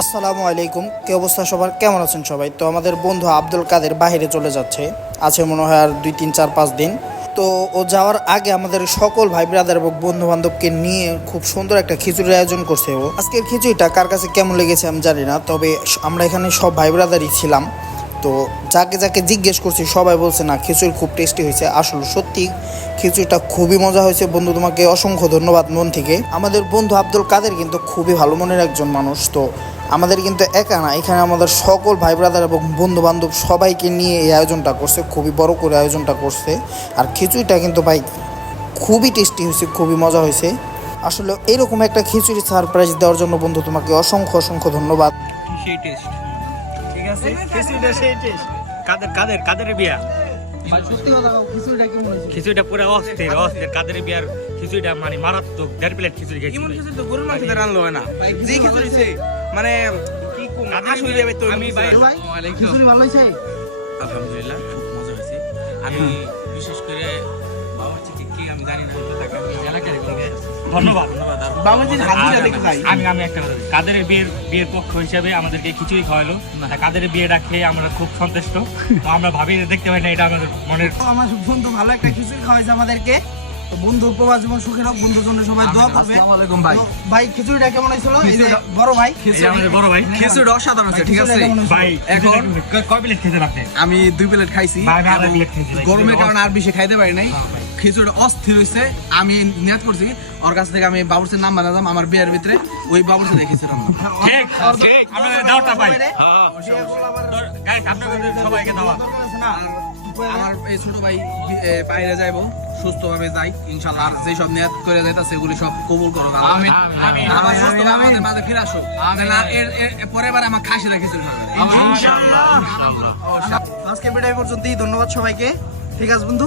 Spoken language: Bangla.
আসসালামু আলাইকুম, কি অবস্থা সবার, কেমন আছেন সবাই? তো আমাদের বন্ধু আব্দুল কাদের বাইরে চলে যাচ্ছে, আছে মনে হয় আর 2, 3, 4, 5 দিন। তো ও যাওয়ার আগে আমাদের সকল ভাই ব্রাদার এবং বন্ধু বান্ধবকে নিয়ে খুব সুন্দর একটা খিচুড়ির আয়োজন করছে ও। আজকের খিচুড়িটা কার কাছে কেমন লেগেছে আমি জানি না, তবে আমরা এখানে সব ভাই ব্রাদারই ছিলাম। তো যাকে যাকে জিজ্ঞেস করছি সবাই বলছে না খিচুড়ি খুব টেস্টি হয়েছে। আসলে সত্যি খিচুড়িটা খুবই মজা হয়েছে। বন্ধু তোমাকে অসংখ্য ধন্যবাদ মন থেকে। আমাদের বন্ধু আব্দুল কাদের কিন্তু খুবই ভালো মনের একজন মানুষ। তো আমাদের কিন্তু একা না, এখানে আমাদের সকল ভাই ব্রাদার এবং বন্ধু বান্ধব সবাইকে নিয়ে এই আয়োজনটা করছে, খুবই বড় করে আয়োজনটা করছে। আর খিচুড়িটা কিন্তু ভাই খুবই টেস্টি হয়েছে, খুবই মজা হয়েছে। আসলে এরকম একটা খিচুড়ি সারপ্রাইজ দেওয়ার জন্য বন্ধু তোমাকে অসংখ্য অসংখ্য ধন্যবাদ। সেই টেস্ট ঠিক আছে, খিচুড়িটা সেই টেস্ট। কাদের বিয়া ভাই সত্যি কথা বল, খিচুড়িটা কেমন হয়েছে? খিচুড়িটা পুরো অস্থির কাদের বিয়ার খিচুড়িটা মানে মারাত্মক। 1.5 প্লেট খিচুড়ি খেয়েছি। এমন খিচুড়ি তো গরুর মাংস দিয়ে রান্না হয় না, যে খিচুড়ি সে মানে কি কোন আশ হয়ে যাবে তো। আমি ভাই খিচুড়ি ভালো হয়েছে? আলহামদুলিল্লাহ খুব মজা হয়েছে। আমি বিশেষ করে বাবা থেকে কি আমি জানি না, তাকে আমি এলাকার ধন্যবাদ। বাবা যে হাত দিয়ে দেখে খাই। আমি একটা কথা বলি, কাদের বিয়ের পক্ষ হিসাবে আমাদেরকে খিচুড়ি খাওয়ালো। কাদের বিয়েটা খেয়ে আমরা খুব সন্তুষ্ট। তো আমরা ভাবি দেখতে পাই না, এটা আমাদের মনের। আমার বন্ধু ভালো একটা খিচুড়ি খাওয়াইছে আমাদেরকে। তো বন্ধু উপবাস জীবন সুখী হোক, বন্ধুর জন্য সবাই দোয়া করবে। আসসালামু আলাইকুম ভাই। ভাই খিচুড়িটা কেমন হয়েছিল? এই যে বড় ভাই, এই যে আমাদের বড় ভাই খিচুড়ি অসাধারণ হয়েছে, ঠিক আছে ভাই। এখন কয় প্লেট খেয়েছেন আপনি? আমি 2 প্লেট খাইছি। ভাই, আমি আড়াই প্লেট খেয়েছি ভাই। গরমের কারণে আর বেশি খাইতে পারি নাই। খিচুড়ি অস্থির হয়েছে। আমি নিয়ত করছি ওর কাছ থেকে আমি বাবুর্চির নাম বানাতাম আমার বিয়ের ভিতরে, ওই বাবুর্চি দেখেছিলাম। ঠিক ঠিক, আমাদের দাওয়াতটা পাই। গাইস, আপনাদের সবাইকে দাওয়াত। আমার এই ছোট ভাই বাইরে যাইবো, সুস্থভাবে যাই ইনশাআল্লাহ। আর যে সব নিয়ত করে যাইতাছে এগুলি সব কবুল করো। আমিন আমিন। আবার সুস্থভাবে আমাদের মাঝে ফিরে আসো। না এর পরের বার আমার খাসি রেখেছিল ইনশাআল্লাহ। আজকে ভিডিও পর্যন্তই। ধন্যবাদ সবাইকে। ঠিক আছে বন্ধু।